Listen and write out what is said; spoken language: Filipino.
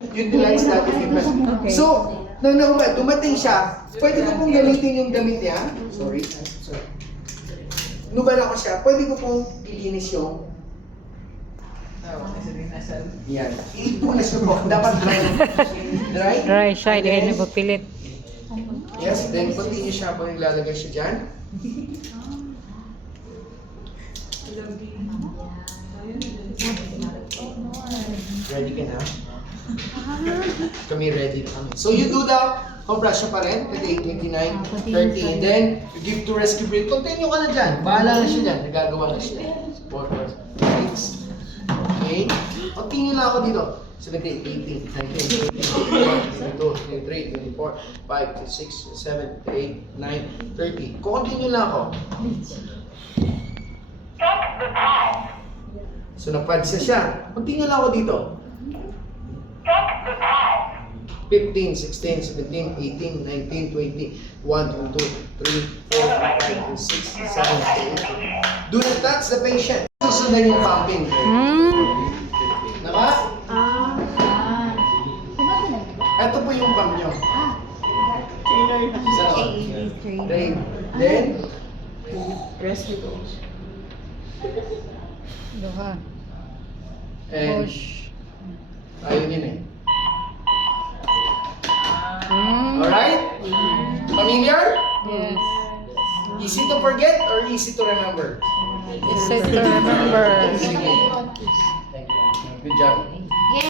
utilize that equipment. Okay. So, nung dumating siya, pwede ko pong gamitin yung damit niya. Sorry. Nuban ako siya, pwede ko pong ilinis yung yan. Ipunas nyo po. Dapat dry. Dry? Dry siya, hindi kayo napapilit. Yes, then continue siya po yung lalagay siya dyan. Ready ka na? Kami ready na kami. So you do the compress siya pa rin, 38, 29, 30, and then you give to rescue breath. Continue ka na dyan. Bahala na siya dyan. Nagagawa na siya. 4, 6. Okay? Continue lang ako dito. 17, 18, 19, 20, 22, 23, 24, 5, 26, 7, 8, 9, 30. Continue lang ako. So napadsa siya. Continue lang ako dito. 15, 16, 17, 18, 19, 20, 1, 2, 3, 4, 5, 6, 7, 8. Do not touch the patient. Susundan yung pumping. Naka? Ito po yung pump nyo. Then, Duha. and, Push. ayun yun eh. Alright? Familiar? Yes. Easy to forget or easy to remember? Easy to remember. Sige. Good job.